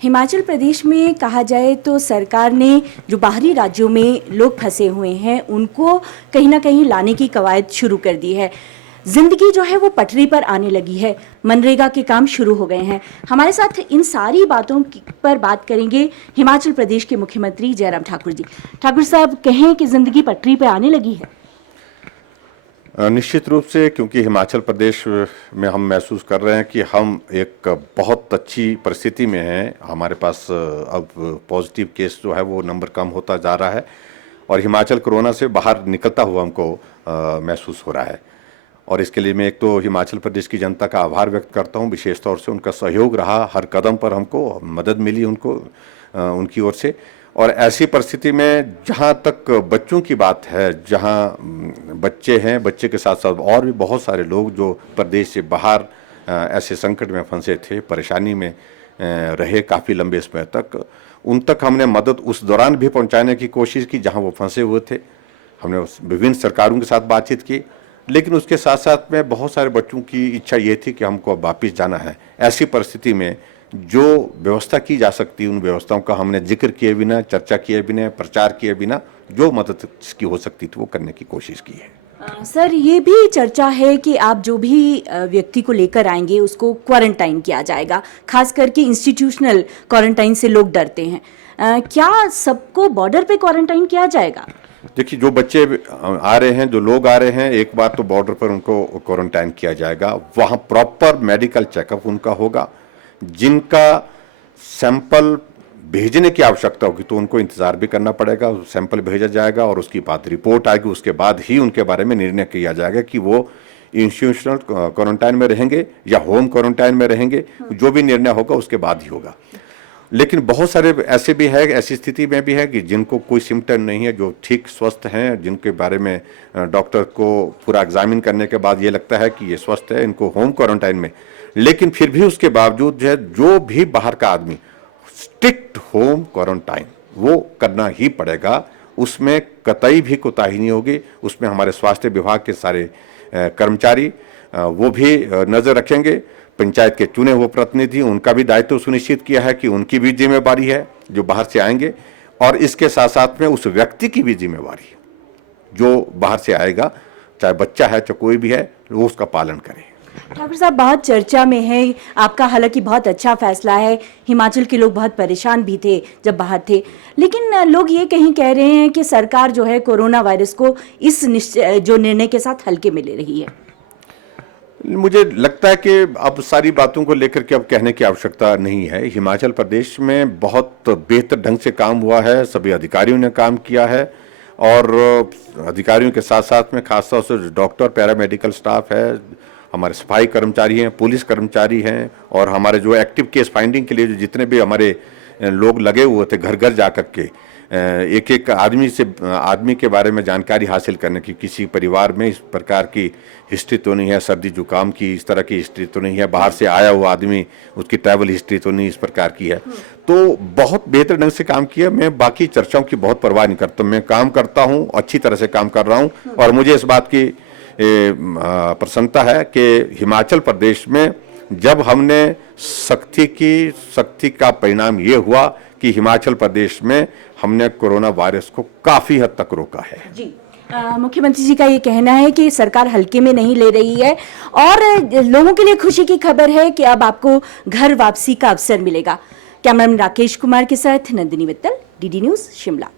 हिमाचल प्रदेश में कहा जाए तो सरकार ने जो बाहरी राज्यों में लोग फंसे हुए हैं उनको कहीं ना कहीं लाने की कवायद शुरू कर दी है। जिंदगी जो है वो पटरी पर आने लगी है। मनरेगा के काम शुरू हो गए हैं। हमारे साथ इन सारी बातों पर बात करेंगे हिमाचल प्रदेश के मुख्यमंत्री जयराम ठाकुर जी। ठाकुर साहब, कहें कि जिंदगी पटरी पर आने लगी है? निश्चित रूप से, क्योंकि हिमाचल प्रदेश में हम महसूस कर रहे हैं कि हम एक बहुत अच्छी परिस्थिति में हैं। हमारे पास अब पॉजिटिव केस जो है वो नंबर कम होता जा रहा है और हिमाचल कोरोना से बाहर निकलता हुआ हमको महसूस हो रहा है। और इसके लिए मैं एक तो हिमाचल प्रदेश की जनता का आभार व्यक्त करता हूं, विशेष तौर से उनका सहयोग रहा, हर कदम पर हमको मदद मिली उनको उनकी ओर से। और ऐसी परिस्थिति में जहां तक बच्चों की बात है, जहां बच्चे हैं, बच्चे के साथ साथ और भी बहुत सारे लोग जो प्रदेश से बाहर ऐसे संकट में फंसे थे, परेशानी में रहे काफ़ी लंबे समय तक, उन तक हमने मदद उस दौरान भी पहुंचाने की कोशिश की जहां वो फंसे हुए थे। हमने विभिन्न सरकारों के साथ बातचीत की, लेकिन उसके साथ साथ में बहुत सारे बच्चों की इच्छा ये थी कि हमको अब वापस जाना है। ऐसी परिस्थिति में जो व्यवस्था की जा सकती है उन व्यवस्थाओं का हमने जिक्र किए बिना, चर्चा किए बिना, प्रचार किए बिना जो मदद की हो सकती थी वो करने की कोशिश की है। सर, ये भी चर्चा है कि आप जो भी व्यक्ति को लेकर आएंगे उसको क्वारंटाइन किया जाएगा। खास करके इंस्टीट्यूशनल क्वारंटाइन से लोग डरते हैं। क्या सबको बॉर्डर पे क्वारंटाइन किया जाएगा? देखिए, जो बच्चे आ रहे हैं, जो लोग आ रहे हैं, एक बार तो बॉर्डर पर उनको क्वारंटाइन किया जाएगा। वहाँ प्रॉपर मेडिकल चेकअप उनका होगा। जिनका सैंपल भेजने की आवश्यकता होगी तो उनको इंतज़ार भी करना पड़ेगा। सैंपल भेजा जाएगा और उसकी बाद रिपोर्ट आएगी। उसके बाद ही उनके बारे में निर्णय किया जाएगा कि वो इंस्टीट्यूशनल क्वारंटाइन में रहेंगे या होम क्वारंटाइन में रहेंगे। जो भी निर्णय होगा उसके बाद ही होगा। लेकिन बहुत सारे ऐसे भी है, ऐसी स्थिति में भी है कि जिनको कोई सिम्टम नहीं है, जो ठीक स्वस्थ हैं, जिनके बारे में डॉक्टर को पूरा एग्जामिन करने के बाद ये लगता है कि ये स्वस्थ है, इनको होम क्वारंटाइन में। लेकिन फिर भी उसके बावजूद जो है, जो भी बाहर का आदमी स्ट्रिक्ट होम क्वारंटाइन वो करना ही पड़ेगा। उसमें कतई भी कोताही नहीं होगी। उसमें हमारे स्वास्थ्य विभाग के सारे कर्मचारी वो भी नज़र रखेंगे। पंचायत के चुने हुए प्रतिनिधि, उनका भी दायित्व सुनिश्चित किया है कि उनकी भी जिम्मेवारी है जो बाहर से आएंगे, और इसके साथ साथ में उस व्यक्ति की भी जिम्मेवारी है जो बाहर से आएगा, चाहे बच्चा है चाहे कोई भी है, वो उसका पालन करे। ठाकुर साहब, बहुत चर्चा में है आपका, हालांकि बहुत अच्छा फैसला है। हिमाचल के लोग बहुत परेशान भी थे जब बाहर थे, लेकिन लोग ये कहीं कह रहे हैं कि सरकार जो है कोरोना वायरस को इस जो निर्णय के साथ हल्के में ले रही है। मुझे लगता है कि अब सारी बातों को लेकर के अब कहने की आवश्यकता नहीं है। हिमाचल प्रदेश में बहुत बेहतर ढंग से काम हुआ है, सभी अधिकारियों ने काम किया है, और अधिकारियों के साथ साथ में खासतौर से डॉक्टर, पैरामेडिकल स्टाफ है, हमारे सफाई कर्मचारी हैं, पुलिस कर्मचारी हैं, और हमारे जो एक्टिव केस फाइंडिंग के लिए जो जितने भी हमारे लोग लगे हुए थे घर घर जा कर के एक एक आदमी के बारे में जानकारी हासिल करने की, किसी परिवार में इस प्रकार की हिस्ट्री तो नहीं है, सर्दी जुकाम की इस तरह की हिस्ट्री तो नहीं है, बाहर से आया हुआ आदमी उसकी ट्रैवल हिस्ट्री तो नहीं इस प्रकार की है। तो बहुत बेहतर ढंग से काम किया। मैं बाकी चर्चाओं की बहुत परवाह नहीं करता। मैं काम करता हूँ, अच्छी तरह से काम कर रहा हूँ, और मुझे इस बात की प्रसन्नता है कि हिमाचल प्रदेश में जब हमने सख्ती का परिणाम ये हुआ कि हिमाचल प्रदेश में हमने कोरोना वायरस को काफी हद तक रोका है। जी, मुख्यमंत्री जी का ये कहना है कि सरकार हल्के में नहीं ले रही है, और लोगों के लिए खुशी की खबर है कि अब आपको घर वापसी का अवसर मिलेगा। कैमरामैन राकेश कुमार के साथ नंदिनी मित्तल, डीडी न्यूज़, शिमला।